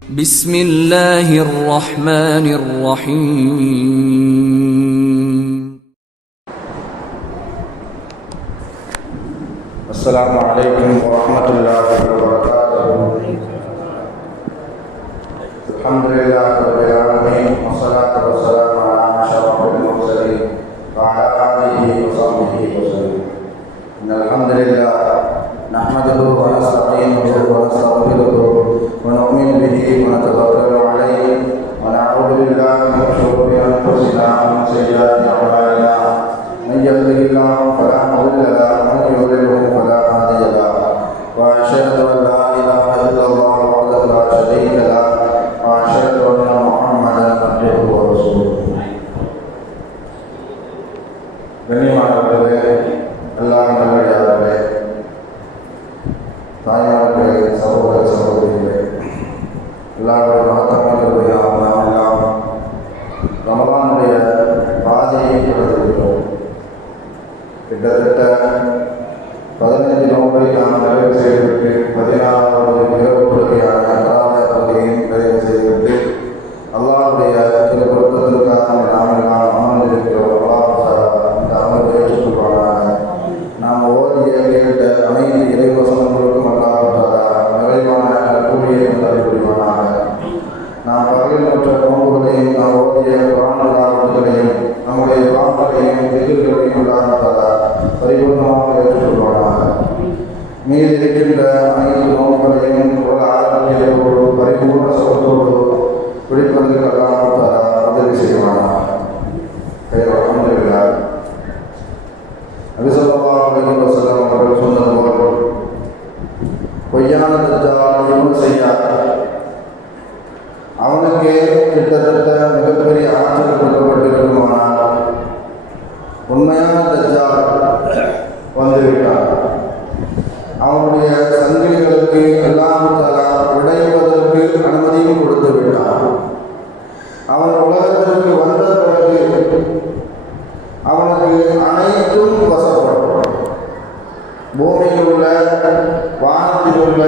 بسم الله الرحمن الرحيم. السلام عليكم ورحمة الله وبركاته. الحمد لله رب العالمين والصلاة والسلام على أشرف المرسلين وعلى آله وصحبه وسلم. إن الحمد لله نحمده ونستعينه ونستغفره ونؤمن به ونتوكل عليه ونعوذ بالله من شرور أنفسنا ومن سيئات أعمالنا. من يهده الله فلا مضل له ومن يضلل فلا هادي له. وأشهد أن لا إله إلا الله وحده لا شريك له وأشهد أن محمدا عبده ورسوله. கண்ணியமானவர்களே, அல்லாஹ்வின் நல்லடியார்களே, தாய்மார்களே, சகோதர சகோதரிகளே, அல்லாஹ்வுடைய மகத்தான நாம் எல்லாம் ரமலானுடைய பாதையை கடந்திருக்கிறோம். கிட்டத்தட்ட 15 நோன்பை நாம் நிறைவு செய்துவிட்டு 16வது இரவு தொழுகையான தராவிஹ் தொழுகையையும் நிறைவு செய்துவிட்டு அல்லாஹ்வுடைய சில பொருத்தத்திற்காக நாம் எல்லாம் அமர்ந்திருக்கிறோம். இந்த அமர்வை ஏற்றுக்கொள்வானாக. நாம் ஓதிய கேட்ட அனைத்து இறைவசனங்களுக்கும் அல்லாஹ் நிறைவான கூலியை தலை புரிவானாக. நாம் பகிர்ந்த நோன்புகளையும் நாம் ஓதிய குர்ஆன்களையும் நம்முடைய பாவங்களையும் எதிர்களையும் பரிபூர்ணமாக ஏற்றுக்கொள்வானாக. மீது இருக்கின்ற அனைத்து நோன்புகளையும் ஒரு ஆரோக்கியத்தோடு பரிபூர்ண சுகத்தோடு பிடிப்பதற்கு அல்லாஹ் உதவி செய்வானாக. அல்ஹம்துலில்லாஹ். நபி ஸல்லல்லாஹு அலைஹி வஸல்லம் அவர்கள் சொன்னது போல பொய்யான தஜ்ஜால் என்ன செய்யார், அவனுக்கு கிட்டத்தட்ட மிகப்பெரிய ஆற்றல் கொடுக்கப்பட்டிருக்குமானால் உண்மையான தஜ்ஜால் வந்துவிட்டார். அவனுடைய சங்கிலிகளுக்கு அல்லாஹ் தஆலா உடைவதற்கு அனுமதியும் கொடுத்து விட்டார். அவன் உலகத்திற்கு வந்த பிறகு அவனுக்கு அனைத்தும் வசப்படும். பூமியில் உள்ள, வானத்தில் உள்ள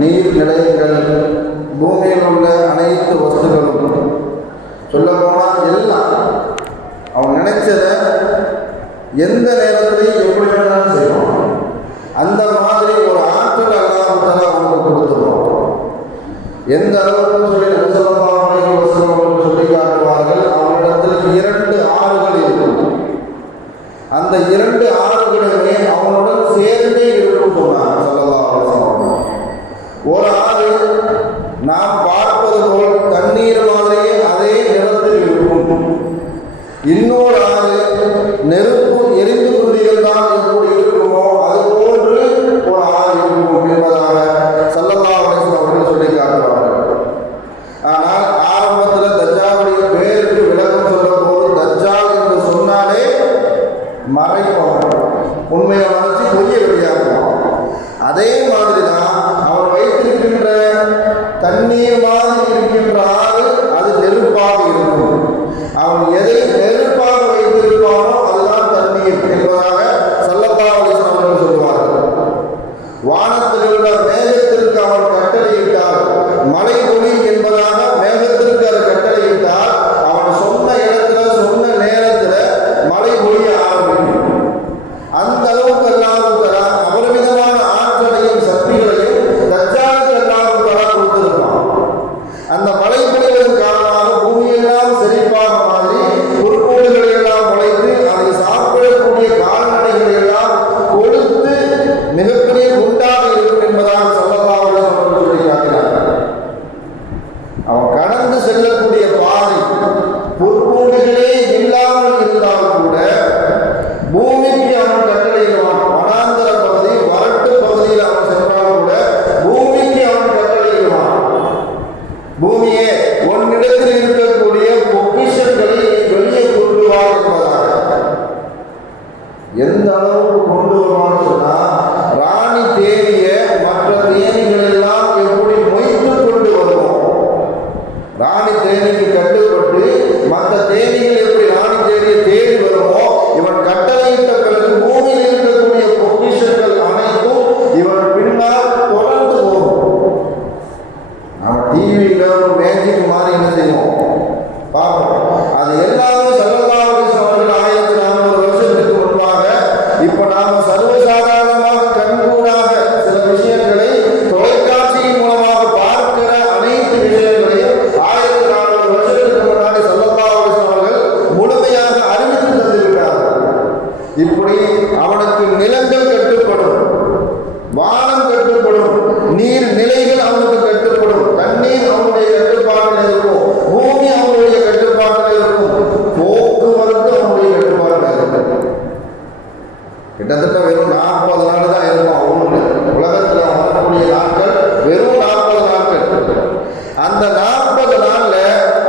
நீர் நிலையங்கள், பூமியில் உள்ள அனைத்து வஸ்துகளும், சொல்லப்போனால் எல்லாம் அவன் நினைச்சதை எந்த நேரத்திலையும் எப்படி வேணாலும் செய்வான். அந்த மாதிரி ஒரு ஆற்றல் அல்லாஹ் தஆலா அவனுக்கு கொடுத்துருவோம். எந்த அளவுக்கு சொல்லி நபி ஸல்லல்லாஹு அலைஹி வஸல்லம் அவர்கள் சொல்லி காட்டுவார்கள், அவனிடத்தில் 2 ஆறுகள் இருக்கும். அந்த 2 ஆறுகளுமே அவனுடன் சேர்ந்தே இருக்கும் சொன்னார் ஸல்லல்லாஹு அலைஹி வஸல்லம். ஒரு ஆறு நாம் பார்ப்பது போல் தண்ணீர் மாதிரியே அதே நிறத்தில் இருக்கும். இன்னொரு ஆறு நெருப்பு எரிந்து கொண்டிருந்தால் எப்படி இருக்குமோ அது போன்று ஒரு ஆறு இருக்கும் என்பதாக ஸல்லல்லாஹு அலைஹி வஸல்லம் அவர்கள் சொல்லி காட்டுவார்கள். ஆனால் ஆரம்பத்தில் தஜ்ஜாலுடைய பேருக்கு விளக்கம் சொல்லும் போது தஜ்ஜால் என்று சொன்னாலே மறைப்பவன், உண்மையை மறைச்சு பொய்ய வெளியாக்குவான். அதே மாதிரி தான் அவன் வைத்திருக்கின்ற தண்ணீர் மாதிரி இருக்கின்ற ஆறு அது நெருப்பாக இருக்கும். அவன் எதை நெருப்பாக வைத்திருப்பானோ அதுதான் தண்ணீர் என்பதாக ஸல்லல்லாஹு அலைஹி வஸல்லம் அவர்கள் சொல்வார்கள். வானத்தில் உள்ள மேகத்திற்கு அவன் கட்டளையிட்டால் மழை பொழி என்பதாக மேகத்திற்கு அது கட்டளையிட்டால் அவன் சொன்ன இடத்துல சொன்ன நேரத்தில் மழை பொழிய ஆரம்பிக்கும். அந்த அளவுக்கு அல்லாஹ் தஆலா அபரிமிதமான ஆற்றலையும் சக்திகளையும் தஜ்ஜாலுக்கு அல்லாஹ் தஆலா கொடுத்திருப்பான். டிவியில் ஒரு மேஜிக் மாதிரி என்ன செய்வோம் பார்ப்போம். அது எல்லாமே ஸல்லல்லாஹு அலைஹி வஸல்லம் அவர்கள் 1400 வருஷத்துக்கு முன்பாக இப்போ நாம் சர்வசாதாரணமாக கண்கூடாக சில விஷயங்களை தொலைக்காட்சியின் மூலமாக பார்க்கிற அனைத்து விஷயங்களையும் 1400 வருஷத்துக்கு முன்னாடி ஸல்லல்லாஹு அலைஹி வஸல்லம் அவர்கள் முழுமையாக அறிவித்து தந்திருக்கிறார்கள். இப்படி அவனுக்கு நிலங்கள் கட்டுப்படும், வானம் கட்டுப்படும், நீர் நிலைகள் அவனுக்கு கட்டுப்படும், தண்ணீர் அவனுடைய கட்டுப்பாட்டில் இருக்கும், பூமி அவனுடைய கட்டுப்பாட்டில் இருக்கும், போக்குவரத்து அவனுடைய கட்டுப்பாட்டில் இருக்கும். கிட்டத்தட்ட வெறும் 40 நாள் தான் இருக்கும். அவனு உலகத்தில் வரக்கூடிய நாட்கள் வெறும் 40 நாட்கள். அந்த 40 நாள்ல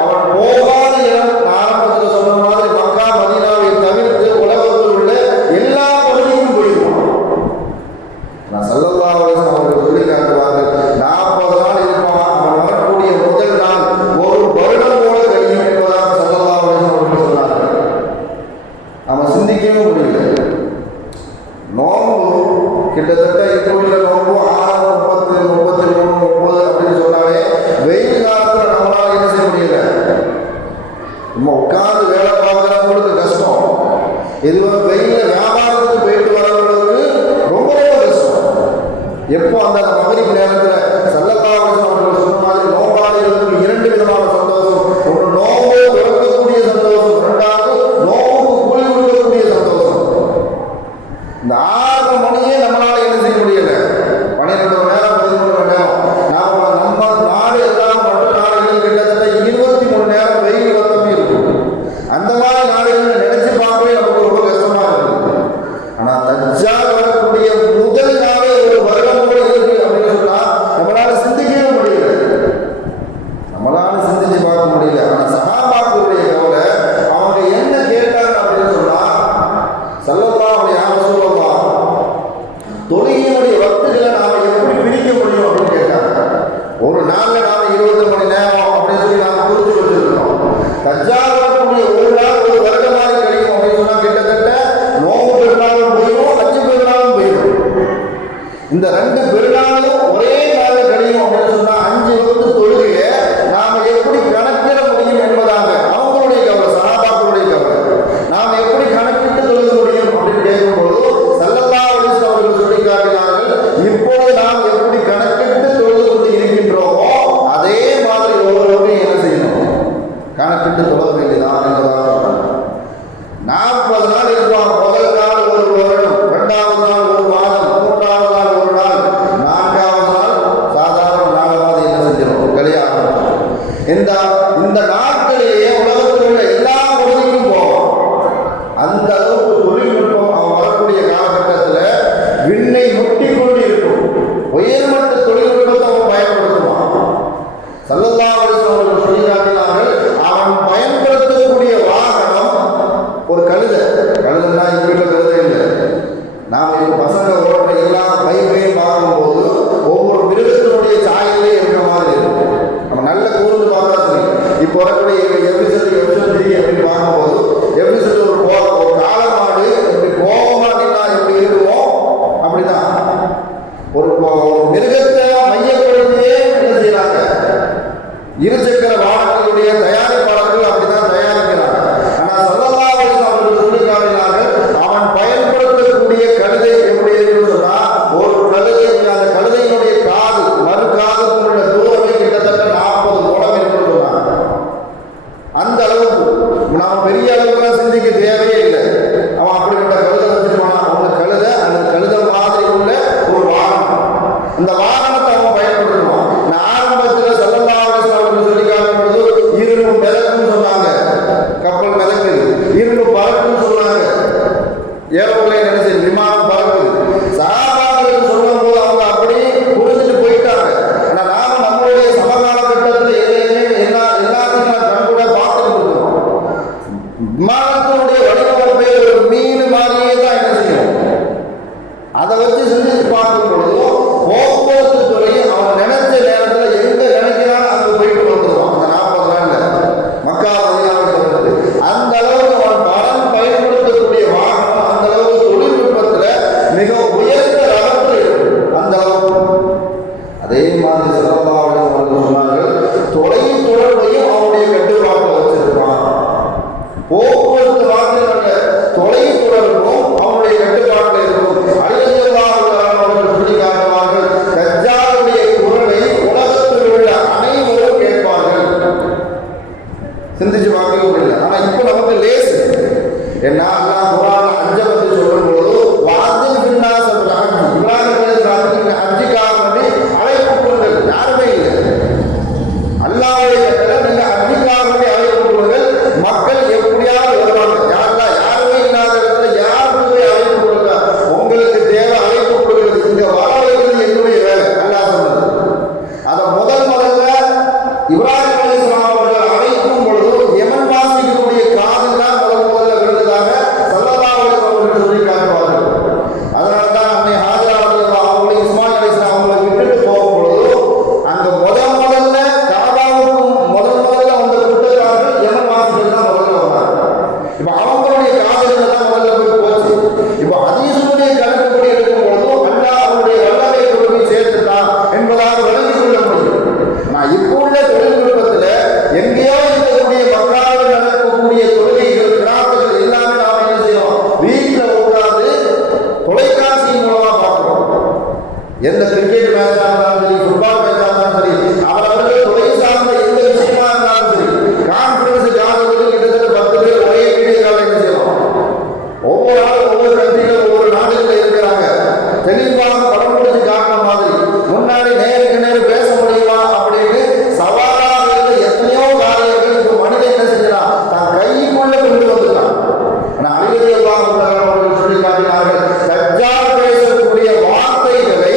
அவன் போகாத இடம் ஆரம்பத்தில் சொன்ன மாதிரி மக்கா மதீனாவை தவிர்த்து உலகத்தில் உள்ள எல்லா பகுதிக்கும் போயிருவான். நான் ஸல்லல்லாஹு அலைஹி வஸல்லம் அவர்கள் சொல்லி காட்டுவார்கள், 40 நாள் இருப்பான். அவன் வரக்கூடிய முதல் நாள் ஒரு வருடம் போல கழியும் என்பதாக ஸல்லல்லாஹு அலைஹி வஸல்லம் அவர்கள் சொன்னார்கள். அவன் சிந்திக்கவே முடியல. நோம்பு கிட்டத்தட்ட இப்போ உள்ள நோம்பு 6, 30, 33, 30 அப்படின்னு சொன்னாலே வெயில் காலத்தில் நம்மளால என்ன செய்ய முடியல. நம்ம உட்கார்ந்து வேலை பார்க்குறவங்களுக்கு கஷ்டம். இதுவும் வெயில வியாபாரத்துக்கு போயிட்டு வரவங்களுக்கு ரொம்ப ரொம்ப கஷ்டம். எப்போ அந்த மகரிப் நேரத்தில் ஸல்லல்லாஹு அலைஹி வஸல்லம் அவர்கள் சொன்ன மாதிரி நோம்பாளிகளுக்கு 2 விதமான சந்தோஷம். ஒன்று நோம்பு திறக்கக்கூடிய சந்தோஷம், இரண்டாவது நோம்புக்கு கூலி கொடுக்கக்கூடிய சந்தோஷம். இந்த 6 மணியே நம்மளால என்ன செய்ய முடியல. 12 மணி நேரம் 13 மணி நேரம் நம்ம நாடு எல்லாம் மற்ற நாடுகளில் கிட்டத்தட்ட 23 நேரம் வெயில் வத்தமே இருக்கும். அந்த மாதிரி நாடுகளில் நினைச்சு பார்க்கவே நமக்கு ரொம்ப கஷ்டமா இருக்கு. ஆனா தஜ்ஜால் வரக்கூடிய முதல் நாளே ஒரு வருடம் கூட இருக்கு அப்படின்னு சொன்னா நம்மளால சிந்திக்கவே முடியல, நம்மளால சிந்திச்சு பார்க்க முடியல. ஆனா சஹாபாக்களுடைய கவலை, அவங்க என்ன கேட்டாங்க அப்படின்னு சொன்னா, ஸல்லல்லாஹு அலைஹி வஸல்லம் தொழுகையுடைய வக்துகளை நாம எப்படி பிரிக்க முடியும் அப்படின்னு கேட்டாங்க. ஒரு நாள்ல நாம 20 மணி நேரம் அப்படின்னு சொல்லி நாம குறித்து வச்சிருக்கிறோம். தஜ்ஜால் வரக்கூடிய ஒரு நாள் ஒரு வருடமாக கழியும் அப்படின்னு சொன்னா கிட்டத்தட்ட நோம்பு பெருநாளும் போயிடும், ஹஜ் பெருநாளும் போயிடும். இந்த 2 பெருநாளும் ஒரே நாள் கழியும் அப்படின்னு சொன்னா 5 வக்து தொழுகையை நாம எப்படி கணக்கிட முடியும் என்பதாக அவங்களுடைய கவலை, சஹாபாக்களுடைய கவலை. நாம எப்படி கணக்கிட்டு தொழுக முடியும் அப்படின்னு கேட்கும்போது ஸல்லல்லாஹு அலைஹி வஸல்லம் அவர்கள் சொல்லி காட்டினார்கள், இப்போது நாம் எப்படி கணக்கிட்டு தொழுது கொண்டு இருக்கின்றோமோ அதே மாதிரி ஒவ்வொருவரையும் என்ன செய்யணும், கணக்கிட்டு தொழ வேண்டியதான் என்பதாக சொன்னாங்க. 40 நாள் இருப்பான். முதல் நாள் ஒரு வருடம், 2வது நாள் ஒரு மாதம், 3வது நாள் ஒரு நாள், 4வது நாள் சாதாரண நாளாவது என்ன செஞ்சிடும், கல்யாணம். இந்த நாட்களிலேயே உலகத்தில் உள்ள எல்லா பகுதிக்கும் போவோம். அந்த அளவுக்கு தொழில்நுட்பம் அவன் வரக்கூடிய காலகட்டத்தில் விண்ணை முட்டி கொண்டு இருக்கும். உயர்மட்ட தொழில்நுட்பத்தை அவன் பயன்படுத்துவான். ஸல்லல்லாஹு அலைஹி வஸல்லம் அவர்கள் சொல்லி காட்டினார்கள், அவன் பயன்படுத்தக்கூடிய வாகனம் ஒரு கழுதை. கழுதைன்னா எங்க வீட்டில் கழுதை இல்லை. நாம் இப்போ பசங்க ஓடுற எல்லா பைப்பையும் பார்க்கும்போது ஒவ்வொரு மிருகத்தினுடைய சாயலே இருக்கிற மாதிரி இருக்கும். நம்ம நல்ல கூர்ந்து பார்த்தா சரி. இப்போ வரக்கூடிய எபிசோட் அப்படின்னு பார்க்கும்போது எபிசோட் ஒரு கால மாடு எப்படி கோபமாக நின்னா எப்படி இருக்குமோ அப்படிதான் ஒரு மிருகத்தை மையப்படுத்தியே என்ன செய்யறாங்க. இருசக்கர வாகனங்களுடைய தயாரிப்பாளர்கள் அப்படிதான் தயாரிக்கிறாங்க. ஆனா ஸல்லல்லாஹு அலைஹி வஸல்லம் அவர்கள் சொல்லி காட்டினார்கள், அவன் பயன்படுத்தக்கூடிய கழுதை எப்படி இருக்குன்னு சொன்னா, ஒரு கழுதை, அந்த கழுதையினுடைய காது மறு காதுக்கு உள்ள தூரமே கிட்டத்தட்ட 40 முழம் இருக்குன்னு சொன்னாங்க. அந்த அளவுக்கு நாம் பெரிய அளவுக்கு சிந்திக்க தேவையே இல்லை. அவன் அப்படிப்பட்ட கழுதை வச்சிருப்பான். அவனுக்கு கழுதை, அந்த கழுதை மாதிரி உள்ள ஒரு வாகனம். இந்த வாகனத்தை அவன் பயன்படுத்துவான். நான் ஆரம்பத்தில் ஸல்லல்லாஹு அலைஹி வஸல்லம் சொல்லி காட்டும் பொழுது இரும்பு சிந்திச்சு பார்க்கவே முடியல. ஆனா இப்போ நமக்கு லேசு. ஏன்னா குர்ஆன் ஹஜ்ஜை பற்றி சொல்லும் பொழுது வாதில் பின்னாஸ் இப்ராஹிம் ஹஜ்ஜுக்காக வேண்டி அழைப்பு கொடுங்கள். யாருமே இல்லை. அல்லாஹ்வுடைய கட்டளை, நீங்க ஹஜ்ஜுக்காக வேண்டி அழைப்பு கொடுங்கள். மக்கள் எப்படியாவது வருவாங்க. யாருமே இல்லாத இடத்துல யாருக்கு போய் அழைப்பு கொடுங்க? உங்களுக்கு தேவை அழைப்பு கொடுக்கிறது. இங்க வர வைக்கிறது என்னுடைய வேலை. அல்லாஹ் சொன்னது. அதை முதல்ல இப்ராஹிம் அலைஹிஸ்ஸலாம் அவர்கள் அழைக்கும் பொழுது யமன் வாசிகளுடைய காதில் தான் முதல்ல விழுந்ததாக ஸல்லல்லாஹு அலைஹி வஸல்லம் சொல்லி காட்டுவார்கள். அதனால தான் அன்னை ஹாஜரா ரலியல்லாஹு அவங்களை இஸ்மாயில் அலைஹிஸ்ஸலாம் அவங்களை விட்டுட்டு போகும் பொழுது அங்க முதல்ல காபாவுக்கு முதல்ல வந்த கூட்டத்தார்கள் யமன் வாசிகள் தான் முதல்ல வந்தாங்க. இப்போ அவங்களுடைய காதலில் தான் முதல்ல போய் போச்சு. இப்போ ஹதீஸுடைய கணக்குப்படி எடுக்கும் பொழுதும் அல்லாஹ் அவருடைய வல்லமை கொண்டு சேர்த்துட்டான் என்பதாக விளங்கிக் கொள்ள முடியும். நான் இப்போ உள்ள தொழில்நுட்பத்துல எங்கேயோ இருக்கக்கூடிய மக்களால் நடக்கக்கூடிய தொழுகைகள் கிராமங்கள் எல்லாமே நாம என்ன செய்யறோம்? வீட்டில் உட்கார்ந்து தொலைக்காட்சியின் மூலமா பார்க்கிறோம். எந்த கிரிக்கெட் மேட்சா இருந்தாலும் சரி, ஃபுட்பால் மேட்சா இருந்தாலும் சரி, அவர்கள் தொலை சார்ந்த எந்த விஷயமா இருந்தாலும் சரி, கான்ஃபரன்ஸ் ஜாதகத்தில் கிட்டத்தட்ட 10 பேர் ஒரே வீடியோவில் என்ன செய்யறோம்? ஒவ்வொரு நாளும் ஒவ்வொரு கண்ட்ரியில் ஒவ்வொரு நாடுகளில் இருக்கிறாங்க. தெளிவாக படம் பிடிச்சி காட்டுற மாதிரி முன்னாடி நேருக்கு நேரம் பேச முடியுமா அப்படின்னு சவாலாக இருந்த எத்தனையோ காரியங்கள் இப்போ மனிதன் என்ன செஞ்சான்? தான் கைக்குள்ள கொண்டு வந்துட்டான். ஆனால் அலிரலியல்லாஹு அவர்கள் சொல்லி காட்டினார்கள், தஜ்ஜால் பேசக்கூடிய வார்த்தைகளை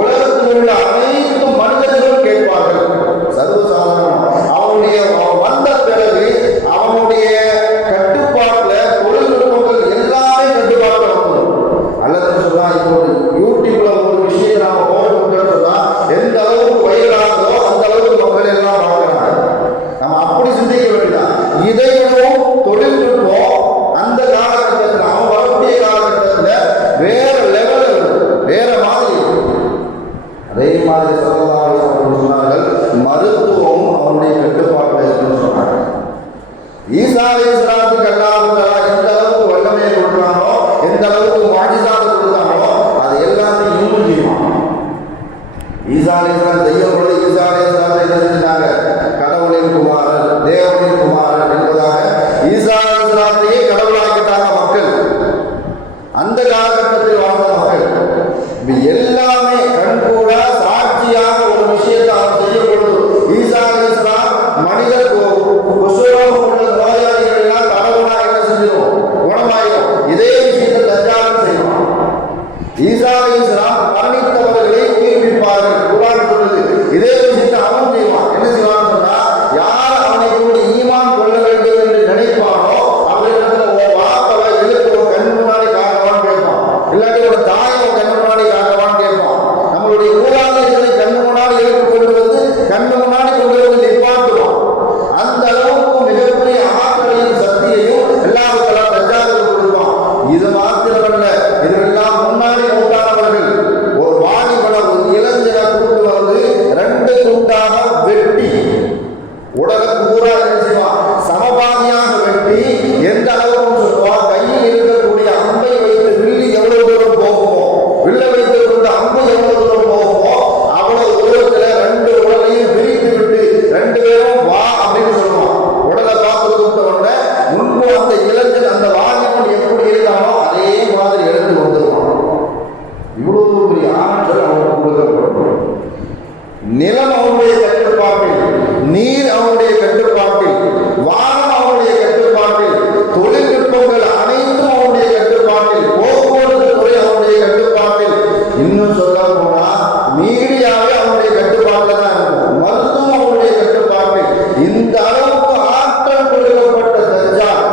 உலகத்தில் உள்ள அனைத்து மனிதர்களும் கேட்பார்கள். சர்வசாதாரணம். அவனுடைய வந்த பிறகு அவனுடைய கட்டுப்பாட்டில் தொழில்நுட்பங்கள் எல்லாமே கட்டுப்பாட்டில் வந்துடும். அல்லது சொல்லலாம், இப்போ யூடியூப்ல ஒரு விஷயத்தை நாம போட்டோம்னா எந்த அளவுக்கு வைரலாகுதோ அந்த அளவுக்கு மக்கள் எல்லாம் பார்க்கிறாங்க. நம்ம அப்படி சிந்திக்க வேண்டியதான். இதையும் தொழில்நுட்பம் அந்த காலகட்டத்தில் அவன் வரக்கூடிய காலகட்டத்தில் வேற லெவலில் வேற மாதிரி இருக்கும். அதே மாதிரி ஸல்லல்லாஹு அலைஹி வஸல்லம் சொன்னார்கள், மருத்துவம் அவனுடைய கட்டுப்பாட்டில் இருக்குன்னு சொன்னாங்க. ஈசா அலைஹிஸ்ஸலாத்துக்கு அல்லாஹ் தஆலா எந்த அளவுக்கு வல்லமையை கொடுத்தானோ, எந்த அளவுக்கு முஅஜிஸாத்தை கொடுத்தானோ அது எல்லாத்தையும் இன்னும் செய்வான். ஈசா அலைஹிஸ்ஸலாம் செய்யும் பொழுது ஈசா அலைஹிஸ்ஸலாத்தை என்ன செஞ்சாங்க? கடவுளின் குமாரன், தேவனின் குமாரன் என்பதாக ஈசா அலைஹிஸ்ஸலாத்தையே கடவுளாக்கிட்டாங்க மக்கள். அந்த காலகட்டத்தில் வாழ்ந்த மக்கள் இப்ப எல்லாமே கண்கூட சாட்சியாக ஒரு விஷயத்தை அவர் செய்யும் பொழுது ஈசா அலைஹிஸ்ஸலாம் மனிதர் குஷ்ரோகம் உள்ள நோயாளிகள் எல்லாம் கடவுளா என்ன செஞ்சிடும்? குணமாயிடும். இதே விஷயத்தை தஜ்ஜாலும் செய்வான். ஈசா அலைஹிஸ்ஸலாம் மரணித்தவர்களை உயிர்ப்பிப்பார்கள். குர்ஆன் சொல்லுது. இதே விஷயத்தை அவன் செய்வான். என்ன செய்வான்னு சொன்னா, யார் அவனை கூட ஈமான் கொள்ள வேண்டும் என்று நினைப்பானோ அவர்களிடத்துல வாப்பவை எழுத்து கண் முன்னாடி காட்டவான்னு கேட்பான். இல்லாட்டி ஒரு தாயை கண் முன்னாடி காட்டவான்னு கேட்பான். நம்மளுடைய மூதாதையர்களை கண் முன்னாடி எழுத்து கொண்டு வந்து கண் முன்னாடி கொண்டு வந்து நிப்பாட்டுவான். அந்த அளவுக்கு மிகப்பெரிய ஆற்றலையும் சக்தியையும் எல்லாருக்கெல்லாம் தஜ்ஜாலுக்கு கொடுப்பான். இது மாத்திரமல்ல, இதெல்லாம் முன்னாடி மூத்தானவர்கள் ஒரு வாலிபனை ஒரு இளைஞனை கூட்டு வந்து 2 துண்டாக வெட்டி உடலுக்கு பூரா என்ன செய்வான்? சமபாதியாக வெட்டி எந்த அளவுக்கு சொல்லுவான்? கையில் இருக்கக்கூடிய அம்பை வைத்து வில்லி எவ்வளவு தூரம் போகுமோ, வில்ல வைத்து கொண்ட அம்பு எவ்வளவு தூரம் போகுமோ அவ்வளவு தூரத்துல 2 உடலையும் பிரித்து விட்டு 2 பேரும் வா அப்படின்னு சொல்லுவான். உடலை பார்த்து கூப்பிட்ட உடனே முன்பு அந்த இளைஞன் அந்த வாலிபன் எப்படி இருந்தானோ அதே மாதிரி எடுத்து வந்துடுவான். இவ்வளவு பெரிய ஆற்றல் அவனுக்கு கொடுக்கப்படும். நிலம் அவனுடைய கட்டுப்பாட்டில், நீர் அவனுடைய கட்டுப்பாட்டில், வானம் அவனுடைய கட்டுப்பாட்டில், தொழில்நுட்பங்கள் அனைத்தும் அவனுடைய கட்டுப்பாட்டில், போக்குவரத்து துறை அவனுடைய கட்டுப்பாட்டில், இன்னும் சொல்ல போனா மீடியாவே அவனுடைய கட்டுப்பாட்டில் தான் இருக்கும். மருத்துவம் அவனுடைய கட்டுப்பாட்டில். இந்த அளவுக்கு ஆற்றல் கொடுக்கப்பட்ட தஜ்ஜால்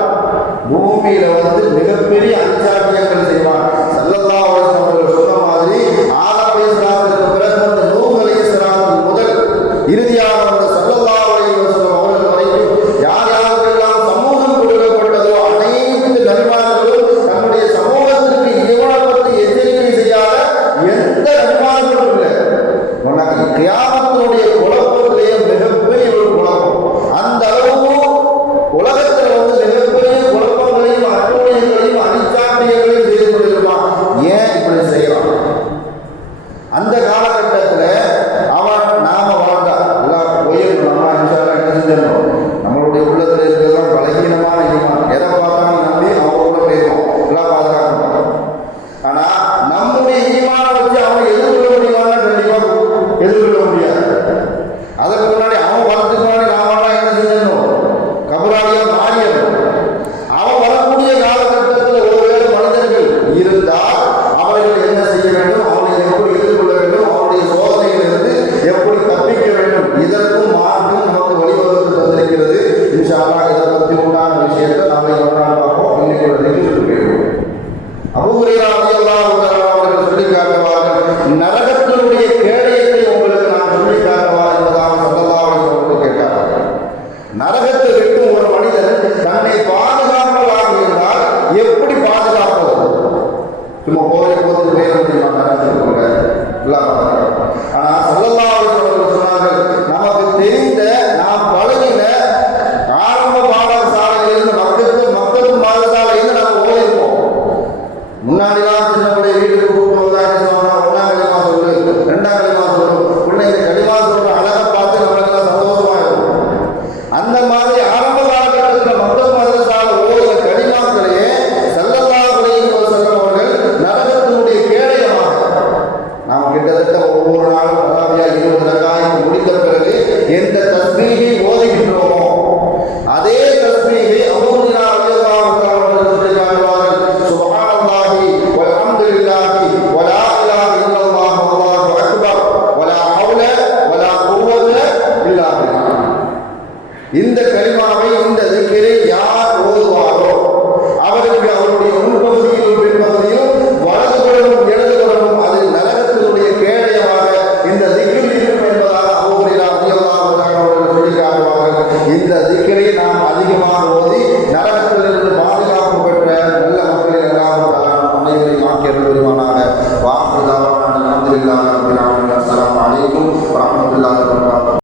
பூமியில வந்து மிகப்பெரிய அஞ்சாட்டியங்கள் செய்வான். ஸல்லல்லாஹு அலைஹி வஸல்லம் சொன்ன மாதிரி ஆதம் அலைஹிஸ்ஸலாத்துக்கு பிறகு வந்த நூஹ் அலைஹிஸ்ஸலாம் முதல் இறுதியாக வந்த ஸல்லல்லாஹு அலைஹி வஸல்லம் அவர்கள் வரைக்கும் யார் யார் இந்த கலிமாவை இந்த திக்ரை